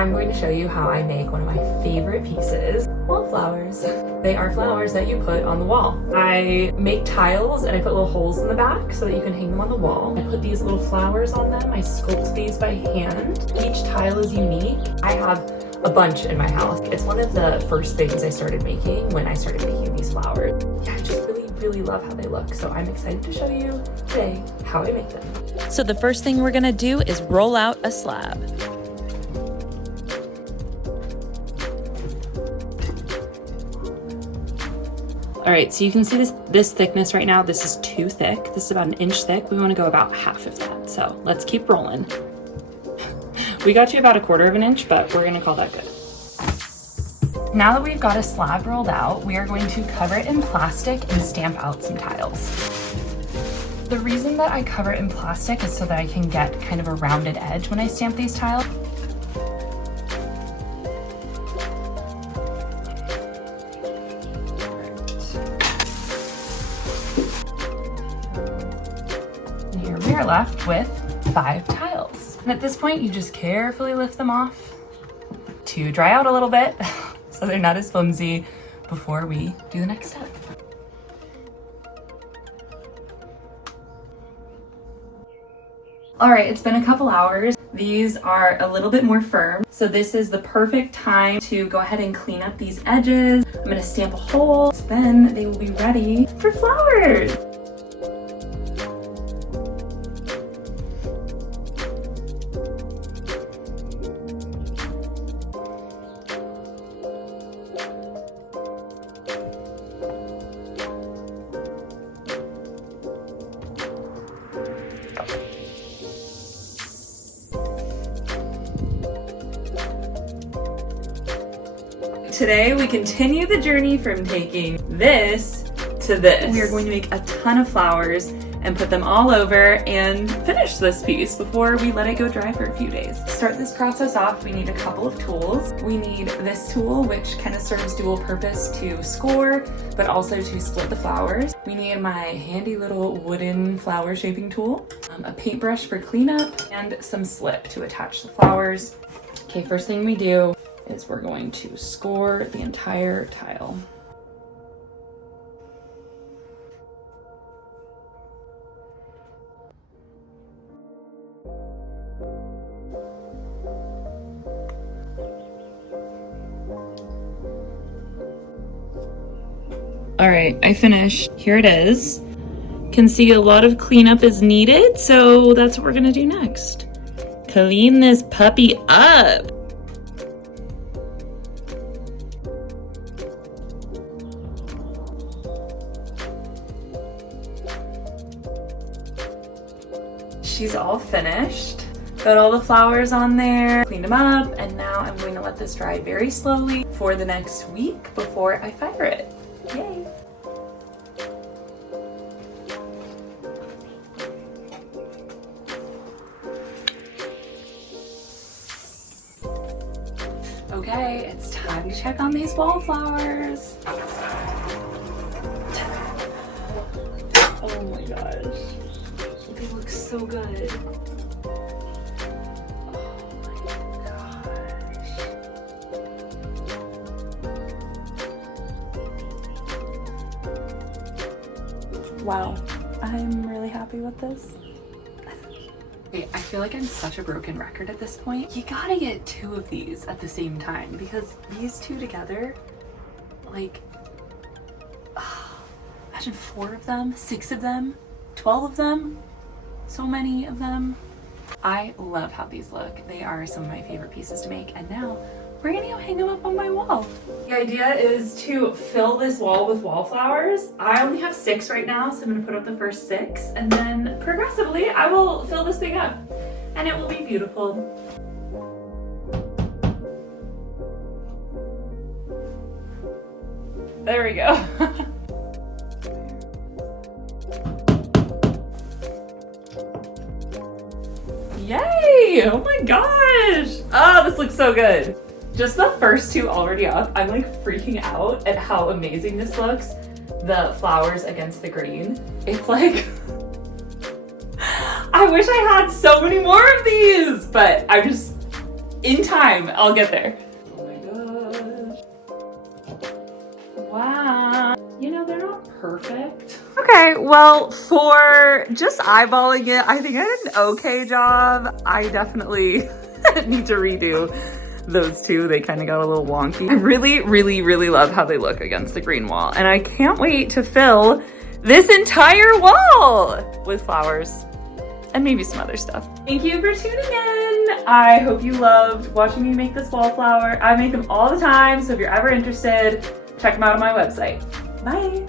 I'm going to show you how I make one of my favorite pieces, wallflowers. They are flowers that you put on the wall. I make tiles and I put little holes in the back so that you can hang them on the wall. I put these little flowers on them. I sculpt these by hand. Each tile is unique. I have a bunch in my house. It's one of the first things I started making when I started making these flowers. Yeah, I just really love how they look. So I'm excited to show you today how I make them. So the first thing we're gonna do is roll out a slab. All right, so you can see this thickness right now. This is too thick. This is about 1 inch thick. We wanna go about half of that. So let's keep rolling. We got to about 1/4 inch, but we're gonna call that good. Now that we've got a slab rolled out, we are going to cover it in plastic and stamp out some tiles. The reason that I cover it in plastic is so that I can get kind of a rounded edge when I stamp these tiles. And here we are left with 5 tiles. And at this point, you just carefully lift them off to dry out a little bit so they're not as flimsy before we do the next step. All right, it's been a couple hours. These are a little bit more firm. So this is the perfect time to go ahead and clean up these edges. I'm gonna stamp a hole, then they will be ready for flowers. Today we continue the journey from taking this to this. We are going to make a ton of flowers and put them all over and finish this piece before we let it go dry for a few days. To start this process off, we need a couple of tools. We need this tool, which kind of serves dual purpose to score, but also to split the flowers. We need my handy little wooden flower shaping tool, a paintbrush for cleanup, and some slip to attach the flowers. Okay, first thing we do is we're going to score the entire tile. All right, I finished. Here it is. Can see a lot of cleanup is needed, so that's what we're gonna do next. Clean this puppy up. She's all finished. Got all the flowers on there, cleaned them up, and now I'm going to let this dry very slowly for the next week before I fire it. Yay! Okay, it's time to check on these wallflowers. Oh my gosh. They look so good. Oh my gosh. Wow, I'm really happy with this. Okay, I feel like I'm such a broken record at this point. You gotta get 2 of these at the same time because these 2 together, like, imagine 4 of them, 6 of them, 12 of them. So many of them. I love how these look. They are some of my favorite pieces to make, and now we're gonna go hang them up on my wall. The idea is to fill this wall with wallflowers. I only have 6 right now, so I'm gonna put up the first 6, and then progressively I will fill this thing up, and it will be beautiful. There we go. Yay! Oh my gosh! Oh, this looks so good. Just the first 2 already up. I'm like freaking out at how amazing this looks. The flowers against the green. It's like, I wish I had so many more of these, but In time, I'll get there. Oh my gosh. Wow. You know, they're not perfect. Okay, well, for just eyeballing it, I think I did an okay job. I definitely need to redo those two. They kind of got a little wonky. I really, really, really love how they look against the green wall. And I can't wait to fill this entire wall with flowers and maybe some other stuff. Thank you for tuning in. I hope you loved watching me make this wallflower. I make them all the time, so if you're ever interested, check them out on my website. Bye.